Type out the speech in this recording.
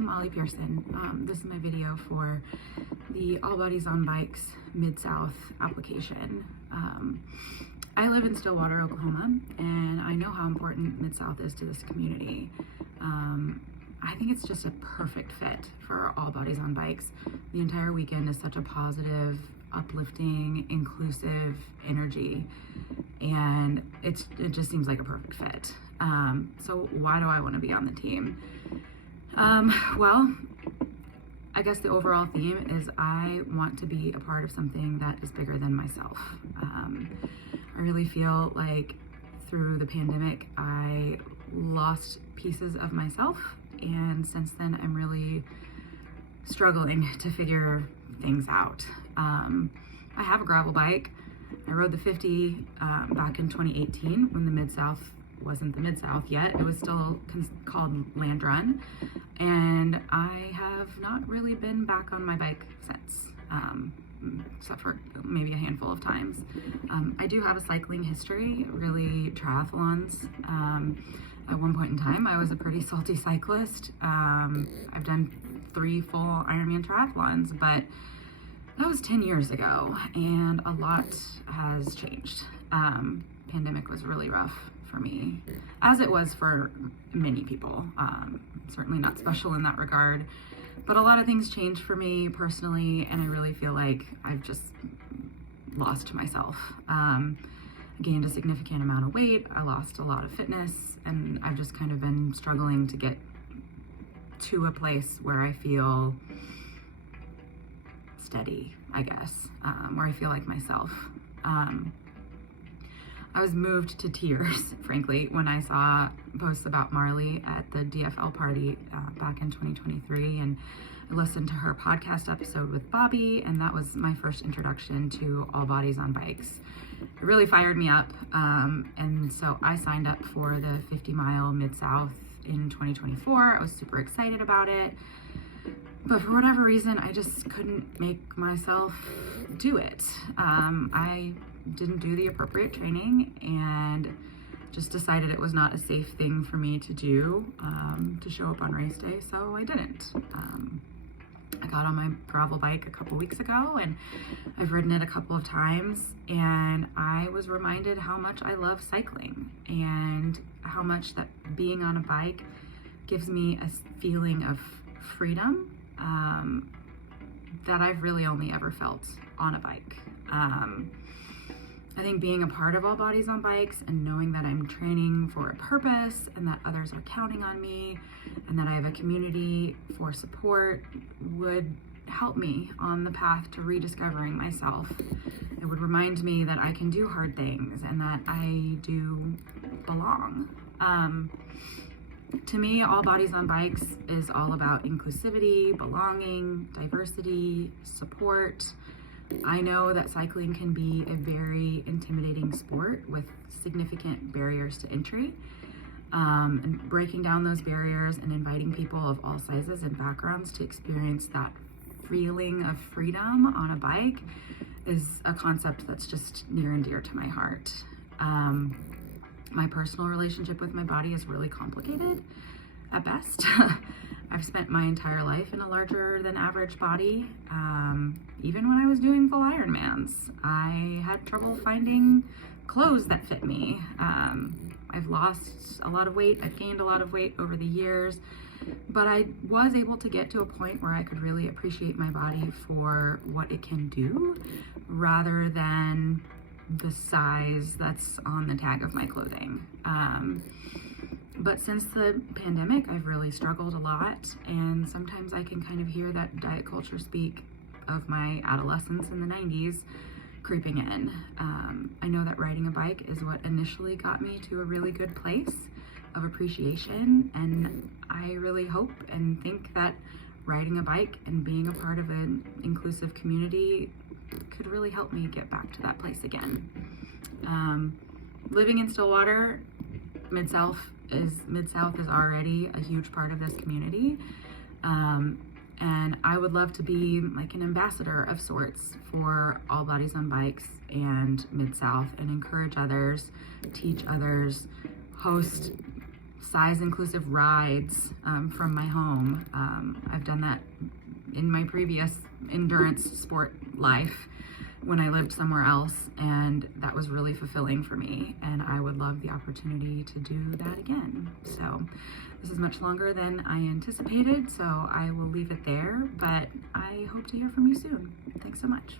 I'm Molly Pearson. This is my video for the All Bodies on Bikes Mid-South application. I live in Stillwater, Oklahoma, and I know how important Mid-South is to this community. I think it's just a perfect fit for All Bodies on Bikes. The entire weekend is such a positive, uplifting, inclusive energy, and it just seems like a perfect fit. So why do I want to be on the team? Well, I guess the overall theme is I want to be a part of something that is bigger than myself. I really feel like through the pandemic, I lost pieces of myself, and since then I'm really struggling to figure things out. I have a gravel bike. I rode the 50 back in 2018 when the Mid-South wasn't the Mid-South yet. It was still called Land Run, and I have not really been back on my bike since, except for maybe a handful of times. I do have a cycling history, really triathlons. At one point in time, I was a pretty salty cyclist. I've done 3 full Ironman triathlons, but that was 10 years ago, and a lot has changed. Pandemic was really rough for me, as it was for many people. Certainly not special in that regard, but a lot of things changed for me personally, and I really feel like I've just lost myself. I gained a significant amount of weight, I lost a lot of fitness, and I've just kind of been struggling to get to a place where I feel steady, I guess, where I feel like myself. I was moved to tears, frankly, when I saw posts about Marley at the DFL party back in 2023, and I listened to her podcast episode with Bobby, and that was my first introduction to All Bodies on Bikes. It really fired me up, and so I signed up for the 50-mile Mid-South in 2024. I was super excited about it, but for whatever reason, I just couldn't make myself do it. I didn't do the appropriate training and just decided it was not a safe thing for me to do, to show up on race day, so I didn't. I got on my gravel bike a couple weeks ago, and I've ridden it a couple of times, and I was reminded how much I love cycling and how much that being on a bike gives me a feeling of freedom that I've really only ever felt on a bike. I think being a part of All Bodies on Bikes and knowing that I'm training for a purpose and that others are counting on me and that I have a community for support would help me on the path to rediscovering myself. It would remind me that I can do hard things and that I do belong. To me, All Bodies on Bikes is all about inclusivity, belonging, diversity, support. I know that cycling can be a very intimidating sport with significant barriers to entry. And breaking down those barriers and inviting people of all sizes and backgrounds to experience that feeling of freedom on a bike is a concept that's just near and dear to my heart. My personal relationship with my body is really complicated at best. I've spent my entire life in a larger than average body. Even when I was doing full Ironmans, I had trouble finding clothes that fit me. I've lost a lot of weight. I've gained a lot of weight over the years, but I was able to get to a point where I could really appreciate my body for what it can do rather than the size that's on the tag of my clothing. But since the pandemic, I've really struggled a lot, and sometimes I can kind of hear that diet culture speak of my adolescence in the 90s creeping in. I know that riding a bike is what initially got me to a really good place of appreciation, and I really hope and think that riding a bike and being a part of an inclusive community could really help me get back to that place again. Living in Stillwater, Mid-South is already a huge part of this community, and I would love to be like an ambassador of sorts for All Bodies on Bikes and Mid-South, and encourage others, teach others, host size inclusive rides from my home. I've done that in my previous endurance sport life when I lived somewhere else, and that was really fulfilling for me, and I would love the opportunity to do that again. So this is much longer than I anticipated, so I will leave it there, but I hope to hear from you soon. Thanks so much.